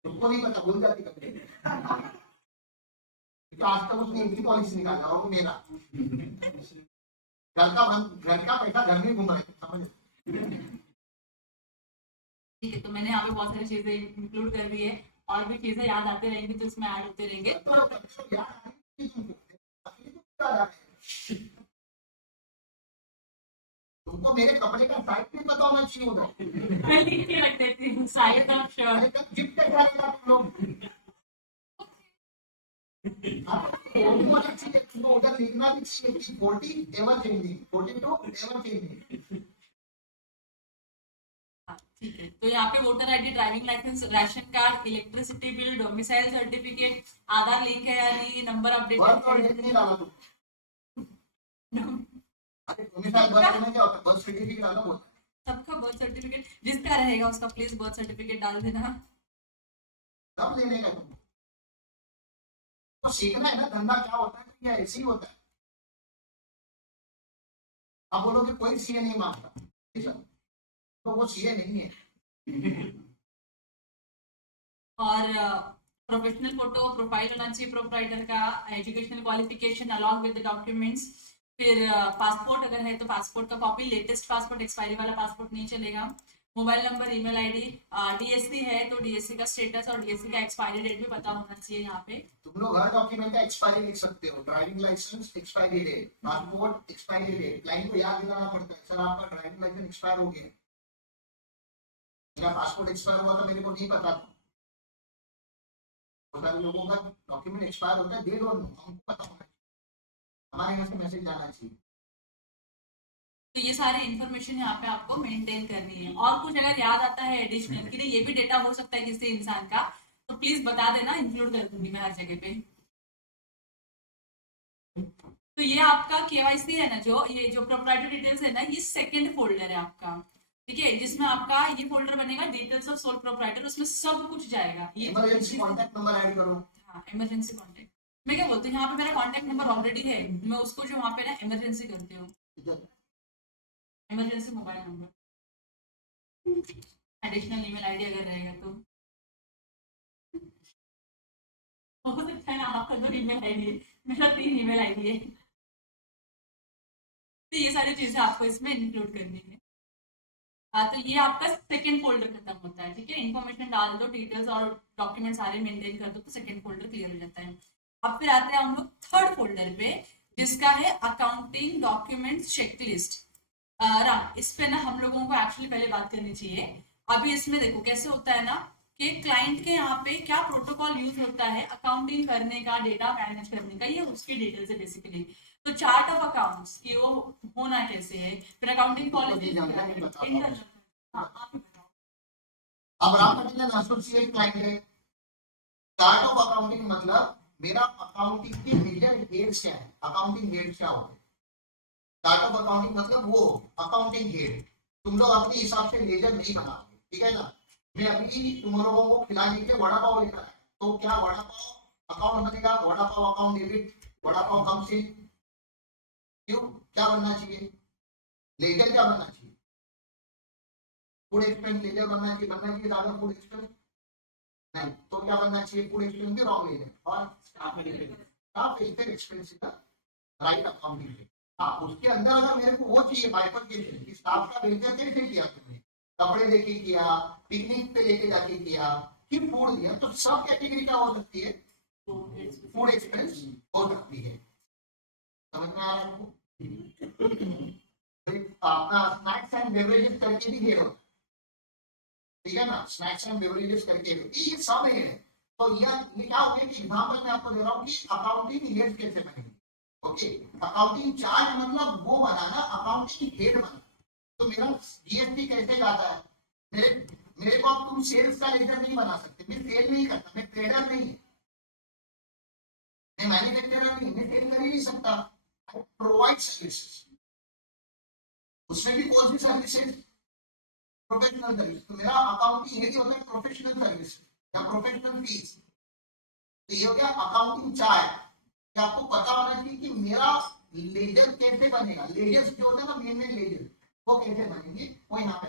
तुमको नहीं पता, भूल जाती कभी तो आज तक उसने एक ही पॉलिसी निकाला और वो मेरा घर का पैसा घर में घूम रहे, समझ। ठीक है, तो मैंने यहाँ पे बहुत सारी चीजें इंक्लूड कर दी है, और भी चीजें याद आते रहेंगी तो इसमें ऐड होते रहेंगे। तुमको मेरे कपड़े का साइज भी पता होना चाहिए उधर, मैं लिख के रख देती हूँ साइड ऑफ शर्ट। जिप पे जाएगा तुम लोग, तुमको उधर लिखना भी चाहिए कि 40 एवर चेंजिंग, 42 एवर चेंजिंग। ठीक है, तो यहाँ पे voter ID, driving licence, ration card, electricity bill, domicile certificate, Aadhaar link है या नहीं, नंबर अपडेट बर्थ और डेट नहीं डाला तुम, अरे डोमिसाइल बर्थ में क्या होता है, बर्थ सर्टिफिकेट डाला होता है, सबका बर्थ सर्टिफिकेट जिसका रहेगा उसका प्लीज बर्थ सर्टिफिकेट डाल देना। सब लेने का तुम तो सीखना है ना, धंधा क्या होता है, तो ये ऐसे ही होता है। आप बोलोगे कोई सीए नहीं मांगता, तो वो सीए नहीं है। और प्रोफेशनल फोटो प्रोफाइल होना चाहिए प्रोप्राइटर का, educational qualification along with the documents, फिर पासपोर्ट अगर है तो पासपोर्ट का कॉपी, लेटेस्ट पासपोर्ट, एक्सपायरी वाला पासपोर्ट नहीं चलेगा, mobile number, email ID, DSC है तो डीएससी का स्टेटस और डीएससी का एक्सपायरी डेट भी पता होना चाहिए यहाँ पे। तुम लोग हर डॉक्यूमेंट का एक्सपायरी लिख सकते हो, driving licence expiry date, passport expiry date, client को याद दिलाना पड़ता है, सर आपका ड्राइविंग लाइसेंस एक्सपायर हो गया, मेरा पासपोर्ट एक्सपायर हुआ था, मेरे को नहीं पता था। बहुत सारे लोगों का डॉक्यूमेंट एक्सपायर होता है, दे दो, हमको पता होना चाहिए, हमारे यहाँ से मैसेज जाना चाहिए। तो ये सारे इन्फॉर्मेशन यहाँ पे आपको मेंटेन करनी है, और कुछ अगर याद आता है एडिशनल कि नहीं ये भी डेटा हो सकता है किसी इंसान का, तो प्लीज बता देना, इंक्लूड कर दूंगी मैं हर जगह पे। तो ये आपका केवाईसी है ना, जो ये जो प्रोप्राइटरी डिटेल्स है ना, ये सेकंड फोल्डर है आपका, ठीक है, जिसमें आपका ये फोल्डर बनेगा डिटेल्स ऑफ सोल प्रोप्राइटर, उसमें सब कुछ जाएगा। ये इमरजेंसी कांटेक्ट नंबर ऐड करो। हाँ, इमरजेंसी कांटेक्ट, मैं क्या बोलती हूँ, यहाँ पे मेरा कांटेक्ट नंबर ऑलरेडी है, मैं उसको जो वहाँ पे ना इमरजेंसी करती हूँ, emergency mobile number, additional email ID अगर रहेगा तो हो सकता है ना आपका 2 ईमेल आईडी है, मेरा 3 ईमेल आईडी है, तो ये सारी चीजें आपको इसमें इंक्लूड करनी है। हाँ, तो ये आपका सेकंड फोल्डर खत्म होता है, ठीक है, इन्फॉर्मेशन डाल दो, डिटेल्स और डॉक्यूमेंट सारे मेंटेन कर दो तो सेकंड फोल्डर क्लियर हो जाता है। अब फिर आते हैं हम लोग थर्ड फोल्डर पे, जिसका है अकाउंटिंग डॉक्यूमेंट्स चेकलिस्ट। राम, इस पे ना हम लोगों को एक्चुअली पहले बात करनी चाहिए। अभी इसमें देखो कैसे होता है ना कि क्लाइंट के यहाँ पे क्या प्रोटोकॉल यूज होता है अकाउंटिंग करने का, डेटा मैनेज करने का, ये उसकी डिटेल्स है बेसिकली। तो चार्ट ऑफ अकाउंट्स कि वो होना कैसे है, फिर अकाउंटिंग पॉलिसी, अब राम पटेल एसोसिएट क्लाइंट है, चार्ट ऑफ अकाउंटिंग मतलब मेरा अकाउंटिंग के मेजर हेड्स क्या है, अकाउंटिंग हेड्स क्या होते हैं। चार्ट ऑफ अकाउंटिंग मतलब वो अकाउंटिंग हेड, तुम लोग अपने हिसाब से लेजर नहीं बनाओगे, ठीक है ना। मैं अभी तुम लोगों को खिलाने के लिए वड़ा पाव लेकर आया, तो क्या वड़ा पाव अकाउंट बनेगा? वड़ा पाव अकाउंट डेबिट, वड़ा पाव कम से क्यों, क्या बनना चाहिए? लेजर क्या बनना चाहिए? फूड एक्सपेंस लेजर बनना चाहिए ज्यादा फूड एक्सपेंस नहीं, तो क्या बनना चाहिए? फूड एक्सपेंस भी रॉन्ग लेजर और स्टाफ वेलफेयर एक्सपेंस का राइट अकाउंटिंग। हाँ, उसके अंदर अगर मेरे को वो चाहिए बाइफरकेशन कि स्टाफ का वेलफेयर कैसे किया तुमने, कपड़े लेके किया, पिकनिक पे लेके जाके किया, कि फूड दिया, तो सब कैटेगरी क्या हो सकती है? फूड एक्सपेंस हो सकती है। समझ में आ रहा है आपको? अपना स्नैक्स एंड बेवरेजेस करके भी ये होता है, ठीक है ना, स्नैक्स एंड बेवरेजेस करके ये सब है। तो ये क्या हो गया कि एग्जांपल मैं आपको दे रहा हूँ कि अकाउंटिंग हेड कैसे बनेगी। ओके, अकाउंटिंग चार्ज मतलब वो बनाना, अकाउंटिंग हेड बनाना। तो मेरा जीएसटी कैसे जाता है? मेरे मेरे को अब तुम सेल्स का लेजर नहीं बना सकते, मैं सेल नहीं करता, मैं ट्रेडर नहीं, मैं मैन्युफैक्चरर नहीं, मैं सेल कर ही नहीं सकता। प्रोवाइड सर्विसेज, उसमें भी कौन सी सर्विसेज? Professional service. तो मेरा अकाउंटिंग हेड होता है प्रोफेशनल सर्विस या प्रोफेशनल फीस। तो ये हो गया अकाउंटिंग चार्ज। कि आपको पता होना चाहिए कि मेरा लेजर कैसे बनेगा, लेजर्स जो होता है ना, मेन लेजर वो कैसे बनेंगे, वो यहाँ पे।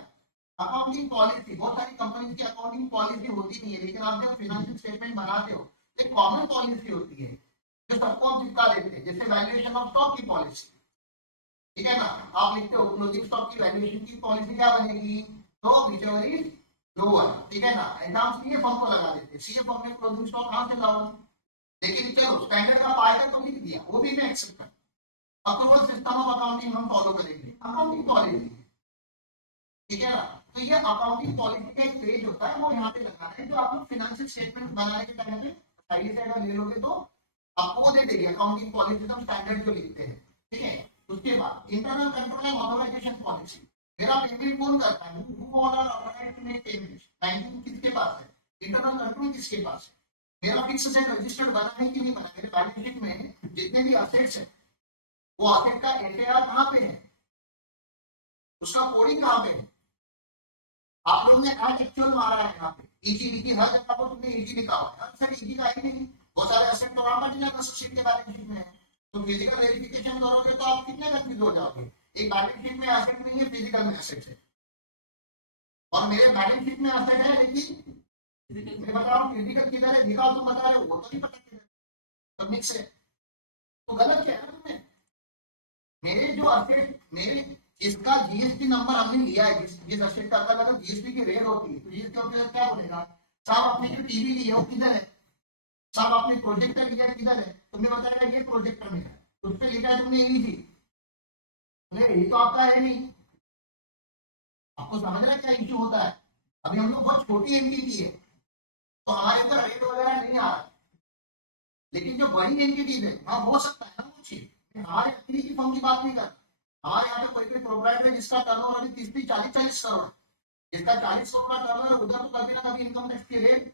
अकाउंटिंग पॉलिसी, बहुत सारी कंपनी की अकाउंटिंग पॉलिसी होती नहीं है, लेकिन आप जब फाइनेंशियल स्टेटमेंट बनाते हो तो एक कॉमन पॉलिसी होती है जो सबको हम चिपका देते हैं, जैसे वैल्यूएशन ऑफ स्टॉक की पॉलिसी, ठीक है ना। आप लिखते हो क्लोजिंग स्टॉक की वैल्यूएशन की पॉलिसी क्या बनेगी? तो whichever is लोअर, ठीक है ना। एग्जाम सीए फॉर्म को लगा देते हैं, सीए फॉर्म में क्लोजिंग स्टॉक कहां से लाओ, लेकिन चलो स्टैंडर्ड का पाएगा तो लिख दिया, वो भी मैं एक्सेप्ट करता। अक्रूवल सिस्टम ऑफ अकाउंटिंग हम फॉलो करेंगे, अकाउंटिंग पॉलिसी, ठीक है ना। तो ये अकाउंटिंग पॉलिसी का एक पेज होता है, वो यहाँ पे लगाना है, जो आप लोग फाइनेंशियल स्टेटमेंट बनाने के टाइम पे साइड से अगर ले लोगे तो आपको वो दे देगी अकाउंटिंग पॉलिसी हम स्टैंडर्ड जो लिखते हैं, ठीक है। उसके बाद internal control and authorisation policy, मेरा पेमेंट कौन करता है, who all authorised to make payment, banking किसके पास है, इंटरनल कंट्रोल किसके पास है। मेरा फिक्स एंड रजिस्टर्ड बना है कि नहीं बना, मेरे बैलेंस शीट में जितने भी असेट्स है वो असेट का एफएआर कहाँ पे है, उसका कोडिंग कहाँ पे है। आप लोगों ने एड एक्चुअल मारा है यहाँ पे, ईजी लिखी, हर जगह पर तुमने ईजी लिखा हुआ है, सर ईजी का ही नहीं, बहुत सारे एसेट तो वहां पर एसोसिएट के बैलेंस शीट में है। तो फिजिकल वेरिफिकेशन करोगे तो आप कितने कंफ्यूज हो जाओगे, एक बैलेंस शीट में एसेट नहीं है, फिजिकल में एसेट है, और मेरे बैलेंस शीट में एसेट है लेकिन मैं बता रहा हूँ फिजिकल किधर है, दिखाओ तुम बता रहे हो, वो तो नहीं पता किधर, तो मिक्स है, तो गलत क्या है तुमने। मेरे जो असेट, मेरे जिसका जीएसटी नंबर हमने लिया है, जिस असेट का अगर जीएसटी की रेट होती है तो जीएसटी ऑफिसर क्या बोलेगा, साहब आपने जो टीवी ली है वो किधर है, साहब आपने प्रोजेक्टर लिया किधर है, तुमने बताया ये प्रोजेक्टर में है, उस पर लिखा है तुमने यही थी, ये तो आपका है नहीं। आपको समझ रहा है क्या इश्यू होता है। अभी हम लोग बहुत छोटी एंटिटी है तो हमारे ऊपर रेट वगैरह नहीं आ रहा, लेकिन जो बड़ी एंटिटीज है वहां हो सकता है ना वो चीज। हमारे अपनी की फर्म की बात नहीं कर, हमारे यहाँ पे कोई प्रोप्राइटर है जिसका टर्नओवर अभी 30-40 करोड़, जिसका 40 करोड़ का टर्नओवर, उधर तो कभी ना कभी इनकम टैक्स की रेट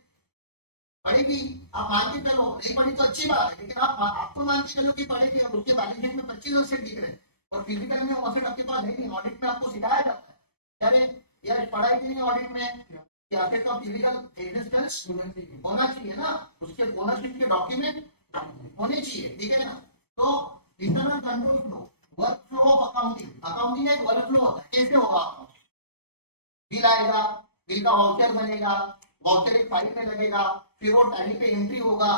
बढ़ेगी। आप मान के चलो, नहीं बढ़ी तो अच्छी बात है, लेकिन आपको मान के चलो कि बढ़ेगी, और उसके बैलेंस शीट में 25 असेट दिख रहे हैं और फिजिकल में असेट आपके पास है नहीं। ऑडिट में आपको सिखाया जाता है, अरे यार पढ़ाई की नहीं ऑडिट में कि असेट का फिजिकल एग्जिस्टेंस होना चाहिए ना, उसके ओनरशिप के डॉक्यूमेंट होने चाहिए, ठीक है ना। तो internal control flow, work flow of accounting, accounting एक वर्क फ्लो होता है, कैसे होगा, बिल आएगा, बिल का वाउचर बनेगा, वाउचर एक फाइल में लगेगा, फिर वो टैली पे एंट्री होगा,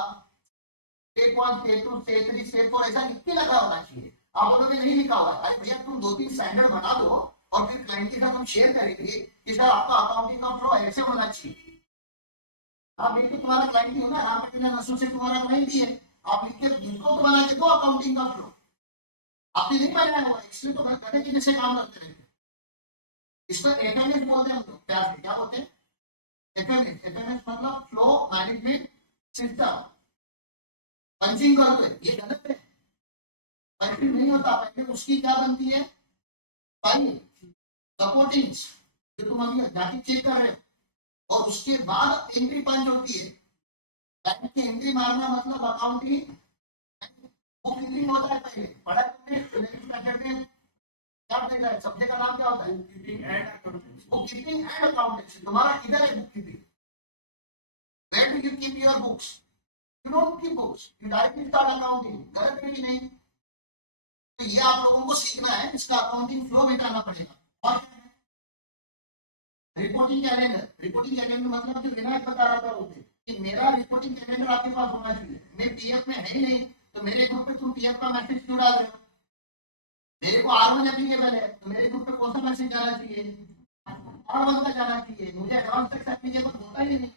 स्टेप 1 स्टेप 2 स्टेप 3 स्टेप 4 ऐसा लिख के लगा होना चाहिए। आप बोलोगे नहीं लिखा हुआ है, अरे भैया तुम 2-3 स्टैंडर्ड बना दो और फिर क्लाइंट के साथ हम शेयर करेंगे कि सर आपका अकाउंटिंग का फ्लो ऐसे होना चाहिए। आप लिख के तुम्हारा क्लाइंट ही हो ना, आप अपने नसों से तुम्हारा क्लाइंट ही है, आप लिख के इसको तो बना के दो अकाउंटिंग का फ्लो, आपने नहीं बनाया हुआ, इसलिए तो गधे के जैसे काम करते रहते। इसको एफएमएस बोलते हैं हम लोग, प्यार से क्या बोलते हैं, एफएमएस। एफएमएस मतलब फ्लो मैनेजमेंट सिस्टम। पंचिंग करते हैं, ये गलत है, पंचिंग नहीं होता, पहले उसकी क्या बनती है, फाइल सपोर्टिंग्स जो तुम अभी जाके चेक कर रहे हो, और उसके बाद एंट्री पंच होती है। बैंक की एंट्री मारना मतलब अकाउंटिंग बुक कीपिंग होता है, पहले पढ़ा तुमने 11th स्टैंडर्ड में, क्या देखा है? सब्जेक्ट का नाम क्या होता है? Keeping and accountancy. Book keeping and accountancy. तुम्हारा किधर है book keeping? Where do you keep your books? You don't keep books. You directly start accounting. गलत है कि नहीं? तो ये आप लोगों को सीखना है, इसका अकाउंटिंग फ्लो बिठाना पड़ेगा। और रिपोर्टिंग कैलेंडर, रिपोर्टिंग कैलेंडर मतलब जो विनायक बता रहा था होते कि मेरा रिपोर्टिंग कैलेंडर आपके पास होना चाहिए। मैं पीएफ में है ही नहीं तो मेरे ग्रुप पे तुम पीएफ का मैसेज क्यों डाल रहे हो? मेरे को R1 एप्लीकेबल है तो मेरे ग्रुप पे कौन सा मैसेज जाना चाहिए? R1 का जाना चाहिए। मुझे एडवांस टैक्स एप्लीकेबल होता ही नहीं।